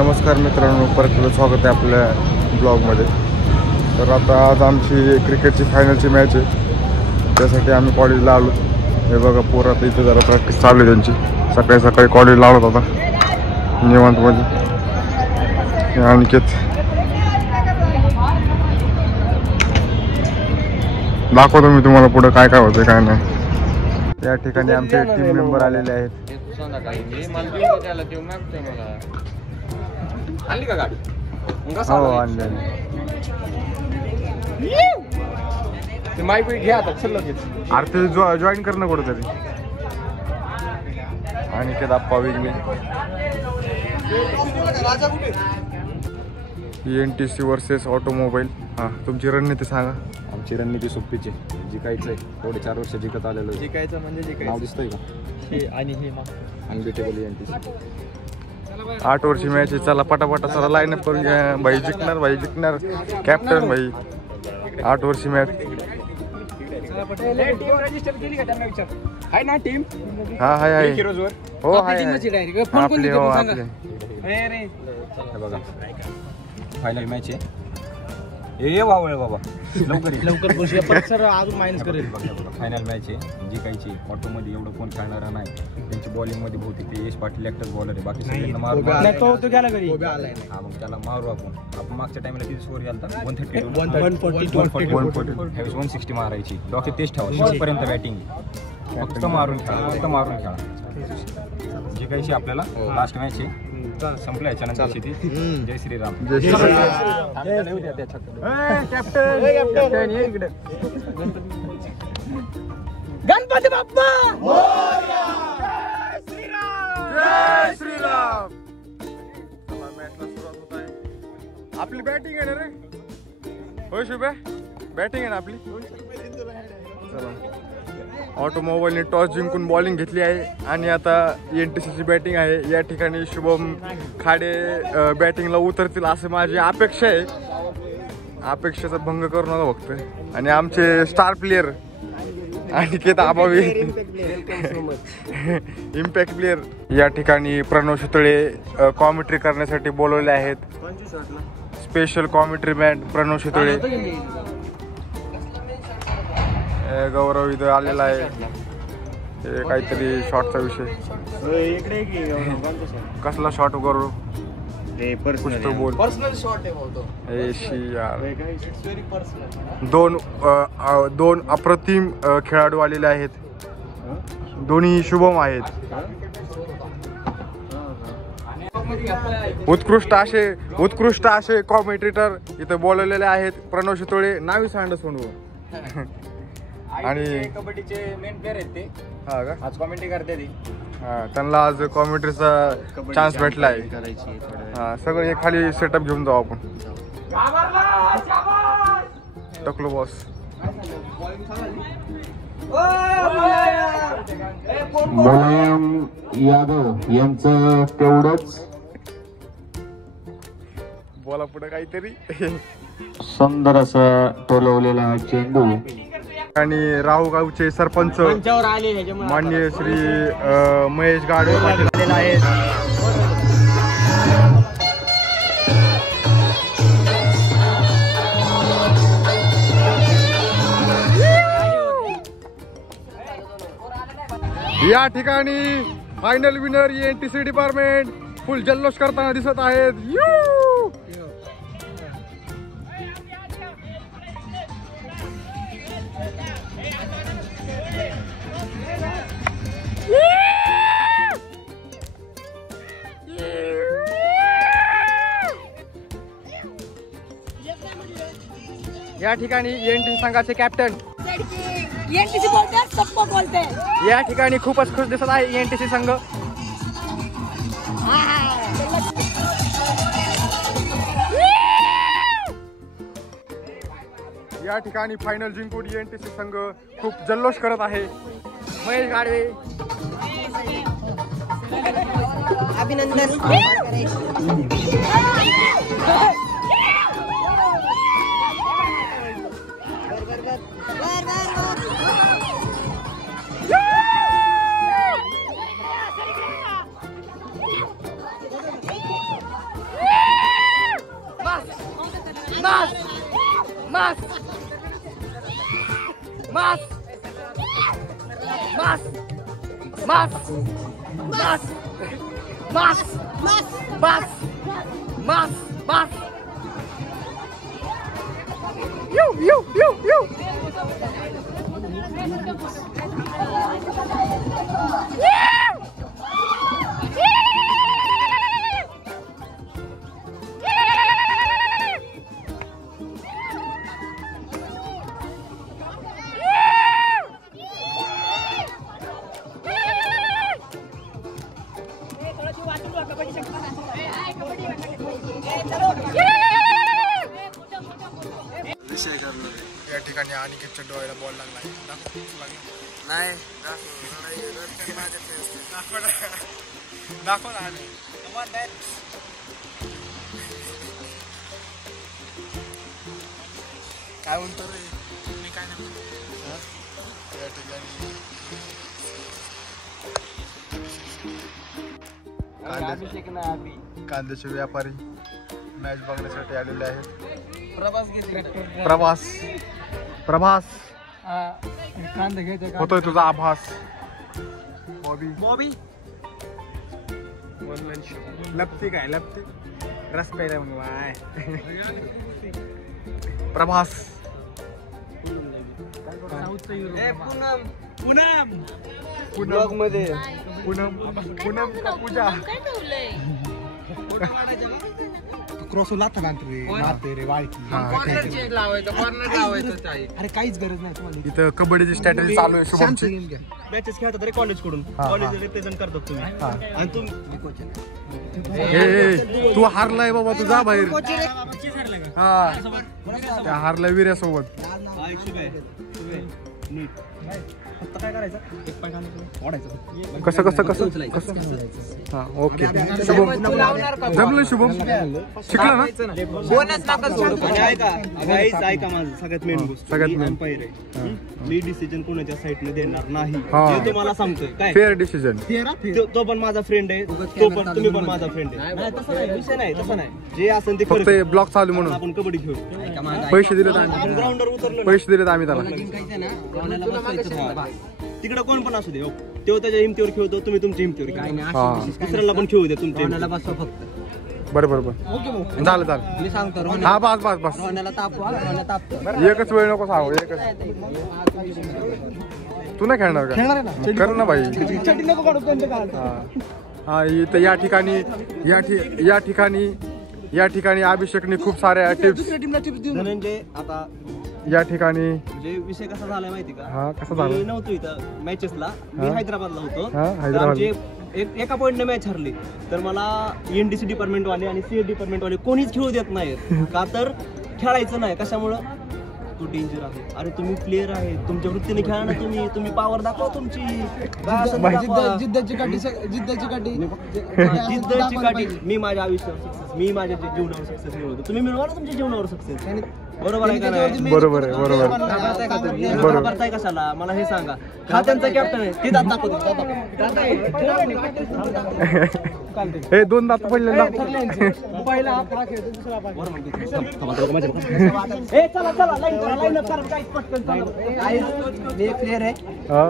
नमस्कार मित्रांनो, परत स्वागत आहे आपल्या ब्लॉगमध्ये। तर आता आज आमची क्रिकेटची फायनलची मॅच आहे, त्यासाठी आम्ही कॉलेजला आलो। हे बघा पोरं आता इथे जरा प्रॅक्टिस चालू आहे त्यांची। सकाळी सकाळी कॉलेजला आलो होता निवांतमध्ये। अनिकेत दाखवतो मी तुम्हाला पुढे काय काय होतं काय नाही। या ठिकाणी आमचे टीम मेंबर आलेले आहेत। आणली का गाडी? हो आणली। ते माईक घ्या आता, चल लगेच। अरे ते जॉईन करणं कुठेतरी। अनिकेत आप्पा वेगळे ENTC वर्सेस ऑटोमोबाईल। हां, तुमची रणनीती सांगा। आमची रणनीती सोपीची, जिकायचंय। थोडे 4 वर्ष जिकत आलेलो। जिकायचं म्हणजे जिकायचं। नाव दिसतंय का? हे आणि हे नाव अनबिटेबल ENTC। 8 वर्षी मॅच आहे। चला पटापटा चला लाईनअप करून घ्या। भाई जिंकणार, भाई जिंकणार, कॅप्टन भाई। 8 वर्षी मॅच। टीम रजिस्टर केली का त्यांना विचार? हाय ना टीम? हां हाय हाय। हो हाय आपली। हो आपली। हे बघा फायनल मॅच आहे। ए वावळे बाबा लवकर बसूया, परत सर अजून मायनस करेल। फायनल मॅच आहे, जिंकायची। ऑटोमध्ये एवढं कोण खेळणार नाही। त्यांची बॉलिंगमध्ये बहुतेक ते यश पाटील एकटाच बॉलर आहे, बाकी सगळ्यांना मारू। तो गेला घरी। हा मग त्याला मारू आपण मागच्या टाइमला किती स्कोर गेला होता? 130 160 मारायची। डॉक्टर तेच ठेवा शेवटपर्यंत बॅटिंग। फक्त मारून खेळा। जिंकायची आपल्याला। लास्ट मॅच आहे, संपल्या याच्यानंतर शेती। जय श्रीराम। गणपती बाप्पा जय श्रीराम। चला मॅचला सुरुवात होत आहे। आपली बॅटिंग आहे ना रे? होय शुभे, बॅटिंग आहे ना आपली? चला ऑटोमोबाईलने टॉस जिंकून बॉलिंग घेतली आहे आणि आता ENTCची बॅटिंग आहे। या ठिकाणी शुभम खाडे बॅटिंगला उतरतील असं माझी अपेक्षा आहे। अपेक्षेचा भंग करू नका फक्त। आणि आमचे star player Aniket Abavi, impact player. या ठिकाणी प्रणव शितळे कॉमेंट्री करण्यासाठी बोलवले आहेत। Special commentary man Pranav Shitale. Gaurav इथं आलेला आहे। हे काहीतरी शॉटचा विषय। कसला शॉट गौरव? पर्सनल शॉट आहे बोलतो। दोन अप्रतिम खेळाडू आलेले आहेत। दोन्ही शुभम आहेत। उत्कृष्ट असे कॉमेंटेटर इथं बोलवलेले आहेत। प्रणव शितोळे नावी सांड सोडू आणि कबड्डीचे मेन प्लेयर आहेत ते। हा का? आज कॉमेंट्री करते ती। हा, त्यांना आज कॉमेंट्रीचा चान्स भेटलाय। हा, सगळं हे खाली सेटअप घेऊन जाऊ आपण। टकलो बॉस। मुलायम यादव यांचं तेवढंच बोला पुढे काहीतरी। सुंदर असं टोलवलेला चेंडू। आणि राहुगावचे सरपंच माननीय श्री महेश गाडवे पाटील आलेले आहेत। या ठिकाणी फायनल विनर ENTC डिपार्टमेंट फुल जल्लोष करताना दिसत आहेत। या ठिकाणी ENTC संघाचे कॅप्टन ENTC बोलते, सबको बोलते। या ठिकाणी खूपच खुश दिसत आहे ENTC संघ। या ठिकाणी फायनल जिंकून ENTC संघ खूप जल्लोष करत आहे। महेश गाडवे अभिनंदन। विषय करणार या ठिकाणी अनिकेतच्या डोळ्याला बॉल लागला नाही दाखव ना काय म्हणतो रे मी काय नाही या ठिकाणी कांद्याचे व्यापारी मॅच बघण्यासाठी आलेले आहेत. प्रभास होतोय तुझा आभास. बॉबी लपती काय लपती रस प्यायला प्रभास पूनम का पूजा क्रॉस लाथा रे वाळकी अरे काहीच गरज नाही तुम्हाला. इथं कबड्डीची स्ट्रॅटेजी चालू आहे. शुभमची मॅचेस खेळतात रे कॉलेज कडून. कॉलेज रिप्रेझेंट करतात तुम्ही आणि तुम्ही तू हारलाय बाबा तू जा बाहेर. हा त्या हारलाय वीर्यासोबत. काय करायचं एक पाय कसं हा ओके. शुभम जमलं. शुभम शिकला ना. ऐका माझं सगळ्यात मेन गोष्ट अंपायर आहे. मी डिसिजन कोणाच्या साईडने देणार नाही हा. हे तुम्हाला सांगतोय. काय फेअर डिसिजन. तो पण माझा फ्रेंड आहे. तुम्ही पण माझा फ्रेंड आहे. तसं नाही विषय नाही तसं नाही. जे असेल ते फक्त ब्लॉक चालू म्हणून आपण कबड्डी खेळू. पैसे दिलेत आपण आम्ही. ग्राउंडवर उतरलो पैसे दिलेत आम्ही त्याला. तिकडे कोण पण असू दे. तो त्याच्या हिमतीवर खेळतो तुम्ही तुमच्या हिमतीवर खेळा. दुसऱ्याला पण खेळू द्या तुमच्या बरं झालं मी सांगतो हा बस एकच वेळ नको सांगू. एकच तू नाही खेळणार का. कर ना भाई. हा इथं या ठिकाणी अभिषेकने खूप साऱ्या टिप्स. धनंजय आता या ठिकाणी म्हणजे विषय कसा झालाय माहिती का. हा कसा झाला. मी नव्हतो इथं मॅचेसला. मी हैदराबादला होतो. हैदराबाद. आमचे एका पॉईंटने मॅच हरली तर मला एनडीसी डिपार्टमेंट वाले आणि सीए डिपार्टमेंट वाले कोणीच खेळू देत नाहीत. का तर खेळायचं नाही. कशामुळं तो डेंजर आहे. अरे तुम्ही प्लेअर आहे. तुमच्या वृत्तीने खेळा ना. तुम्ही पावर दाखवा तुमची. जिद्दची काठी. मी माझ्या आयुष्यावर सक्सेस. मी माझ्या जीवनावर सक्सेस मिळवतो. तुम्ही मिळवा ना तुमच्या जीवनावर सक्सेस. बरोबर आहे का नाही. बरोबर घाबरताय कशाला मला हे सांगा. खात्यांचा कॅप्टन आहे. ते दात दाखवतो. हे 2 दात पडले ना.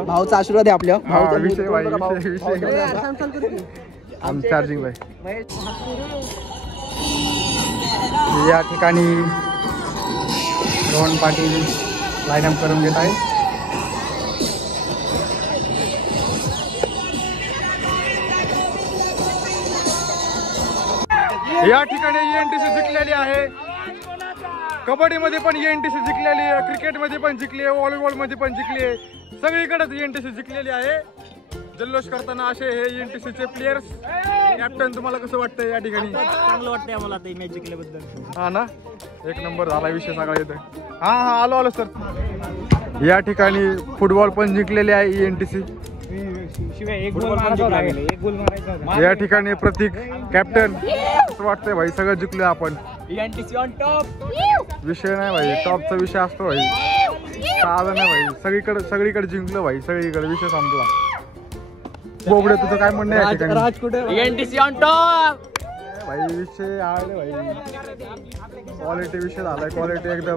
भाऊचा आशीर्वाद आहे आपल्या. विषय आम चार्जिंग बाय. या ठिकाणी रोहन पाटील लाईनअप करून घेत आहे. या ठिकाणी ENTC जिंकलेली आहे. कबड्डीमध्ये पण ENTC जिंकलेली आहे. क्रिकेटमध्ये पण जिंकली आहे. व्हॉलीबॉलमध्ये पण जिंकली आहे. सगळीकडेच ENTC जिंकलेली आहे. जल्लोष करताना असे हे ENTC चे प्लेयर्स. कॅप्टन तुम्हाला कसं वाटतंय या ठिकाणी. चांगलं वाटतंय आम्हाला ते मॅच जिंकल्याबद्दल. हा ना एक नंबर झाला विषय सगळा इथं. हा आलो सर. या ठिकाणी फुटबॉल पण जिंकलेले आहे ENTC. या ठिकाणी प्रतीक कॅप्टन. असं वाटतंय भाई सगळं जिंकलोय आपण. ENTC on top. विषय नाही भाई. टॉपचा विषय असतो भाई. साधा नाही भाई. सगळीकडे जिंकलो भाई. सगळीकडे विषय संपला. बोबडे तुझं काय म्हणणं आहे. ENTC on top. भाई विषय आले भाई, क्वालिटी विषय झालाय, क्वालिटी एकदम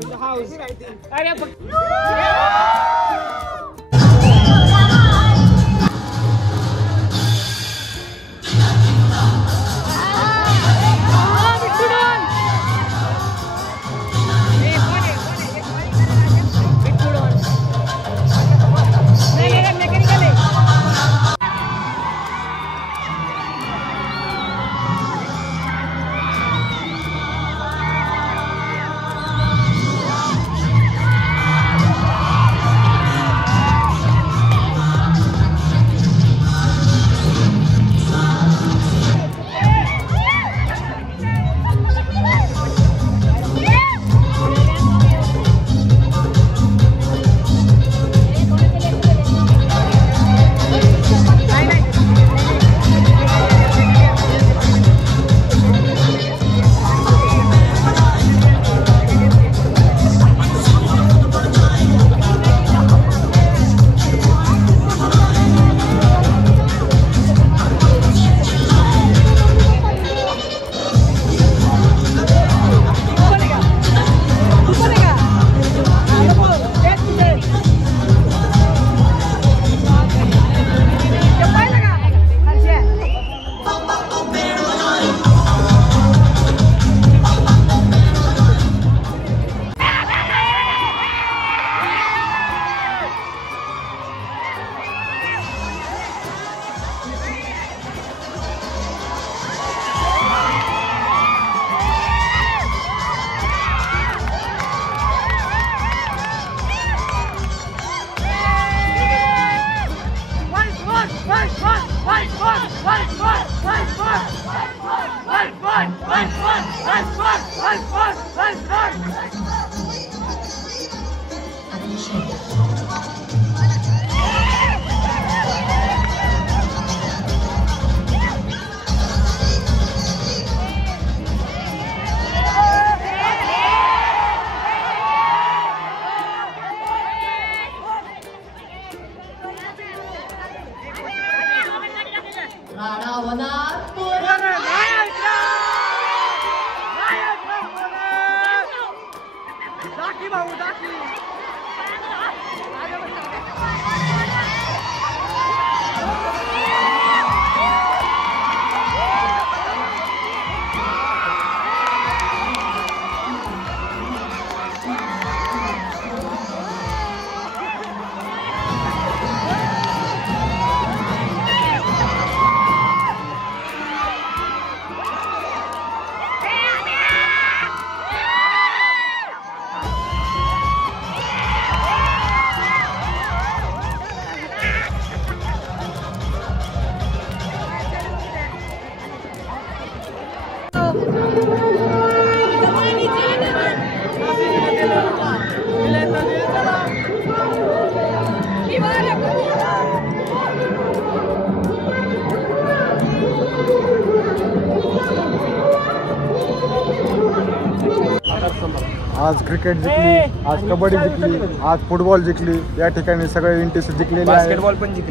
आज क्रिकेट जिंकली, आज कबड्डी जिंकली, आज फुटबॉल जिंकली, या ठिकाणी सगळे एनटीसी जिंकलेले आहे,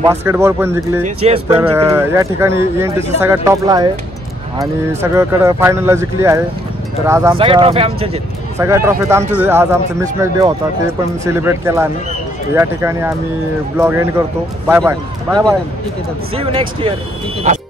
बास्केटबॉल पण जिंकली. तर या ठिकाणी एनटीसी सगळ्यात टॉपला आहे आणि सगळीकडे फायनलला जिंकली आहे. तर आज आमच्या सगळ्या ट्रॉफीत आमचे आज आमचा मिसमॅच डे होता, ते पण सेलिब्रेट केला आम्ही. या ठिकाणी आम्ही ब्लॉग एंड करतो. Bye bye bye bye. See you next year.